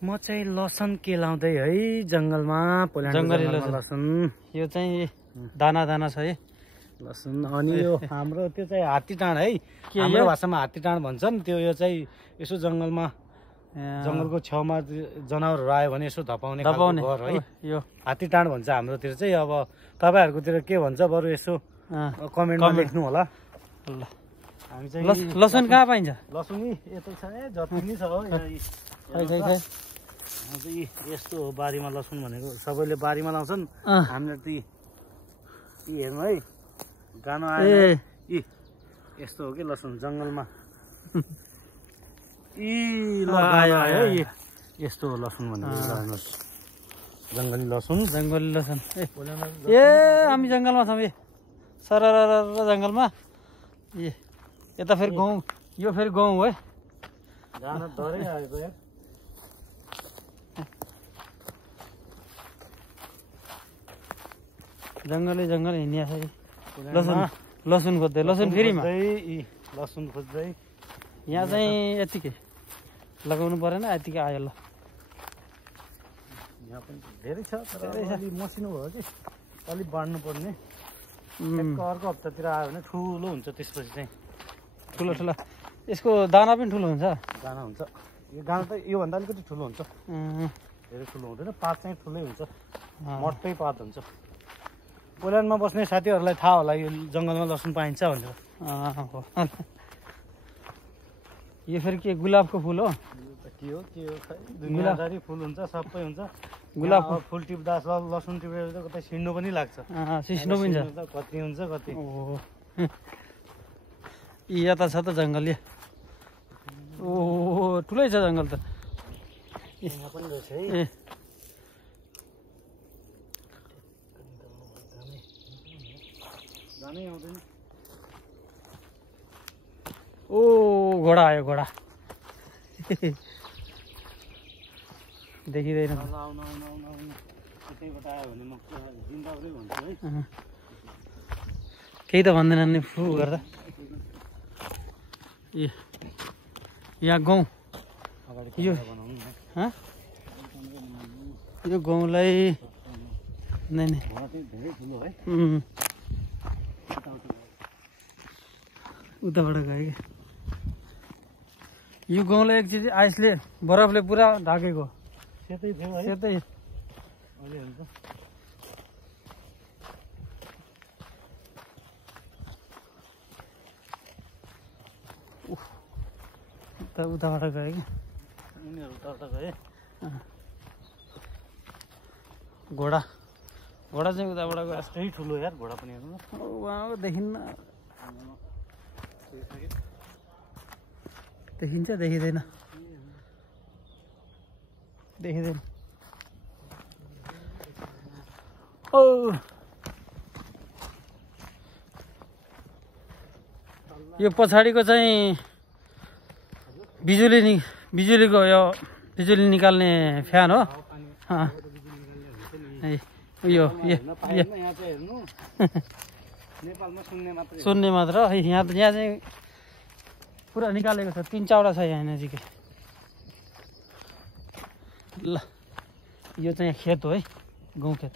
म चाहिँ लसन केलाउँदै है जङ्गलमा जङ्गली लसन। यो चाहिँ दाना दाना छ है लसुन। अनि यो हाम्रो त्यो चाहिँ हात्ती टाँड है, हाम्रो भाषामा हात्ती टाँड भन्छन्। त्यो यो चाहिँ यसो जङ्गलमा जङ्गलको छेउमा जनावरहरू आयो भने यसो धपाउने घर है, यो हात्ती टाँड भन्छ हाम्रोतिर चाहिँ। अब तपाईँहरूकोतिर के भन्छ बरु यसो कमेन्टमा लेख्नु होला। ल हामी चाहिँ लसुन कहाँ पाइन्छ? लसुन यता छ जति पनि छ हो। यस्तो हो बारीमा लसुन भनेको। सबैले बारीमा लाउँछन्, हामीले त हेर्नु है गाना आयो यस्तो हो कि लसुन जङ्गलमा यस्तो हो लसुन भनेको। जङ्गली लसुन, जङ्गली लसुन। ए हामी जङ्गलमा छौँ। सर जङ्गलमा यता फेरि गाउँ, यो फेरि गाउँ है। जान डरै आएको यार। जङ्गलै जङ्गल हिँडिया छ। लसुन लसुन खोज्दै, लसुन फेरिमा लसुन खोज्दै। यहाँ चाहिँ यतिकै लगाउनु परेन, यतिकै आयो। ल यहाँ पनि धेरै छ, अलिक मसिनो भयो कि अलिक बाँड्नु पर्ने। अर्को हप्तातिर आयो भने ठुलो हुन्छ। त्यसपछि चाहिँ ठुलो ठुलो यसको दाना पनि ठुलो हुन्छ। दाना हुन्छ, यो दाना त योभन्दा अलिकति ठुलो हुन्छ, धेरै ठुलो हुँदैन। पात चाहिँ ठुलै हुन्छ, मट्टै पात हुन्छ। पोल्यान्डमा बस्ने साथीहरूलाई थाहा होला यो जङ्गलमा लसुन पाइन्छ भनेर। यो फेरि के गुलाबको फुल हो? के हो दुनियादारी फुल हुन्छ, सबै हुन्छ। गुलाब फुल टिप्दा लसुन टिपेर त कतै सिन्नु पनि लाग्छ, सिस्नो पनि छ। कति हुन्छ कति। यता छ त जङ्गल। ओ ठुलै छ जङ्गल त। यहाँ पनि रहेछ है। जानै आउँदैन। ओ घोडा आयो, घोडा देखिँदैन। केही त भन्दैनन् नि फु गर्दा। यहाँ गाउँ यो गाउँलाई नै उताबाट गयो कि यो गाउँलाई एक चिज आइसले बरफले पुरा ढाकेको। सेतै थियो है, सेतै अहिले हुन्छ। उताबाट गयो कि उनीहरू उता गए। घोडा घोडा चाहिँ उताबाट गयो। यस्तै ठुलो यार घोडा पनि हेर्नु। उहाँको देखिन्न, देखिन्छ देखिँदैन, देखिँदैन। ओ यो पछाडिको चाहिँ बिजुलीको यो बिजुली निकाल्ने फ्यान हो। यो सुन्ने मात्र है। यहाँ चाहिँ पुरा निकालेको छ, 3-4वटा छ यहाँ नजिकै। ल यो चाहिँ खेत हो है, गाउँ खेत।